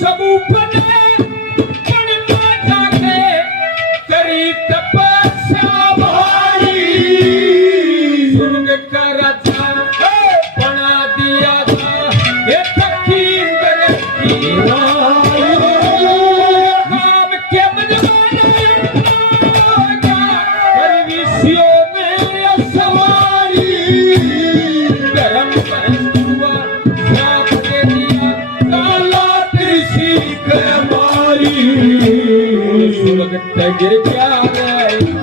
सब उपने पण माझा गे तरी तपस्या भारी स्वर्ग कराचा बना दिया था हे फकीर की नाम के बजवाना परविशियों में सवारी धर्म हुआ साथ के दिया काला त्रिशी कमारी सुलग तगिर क्या धरती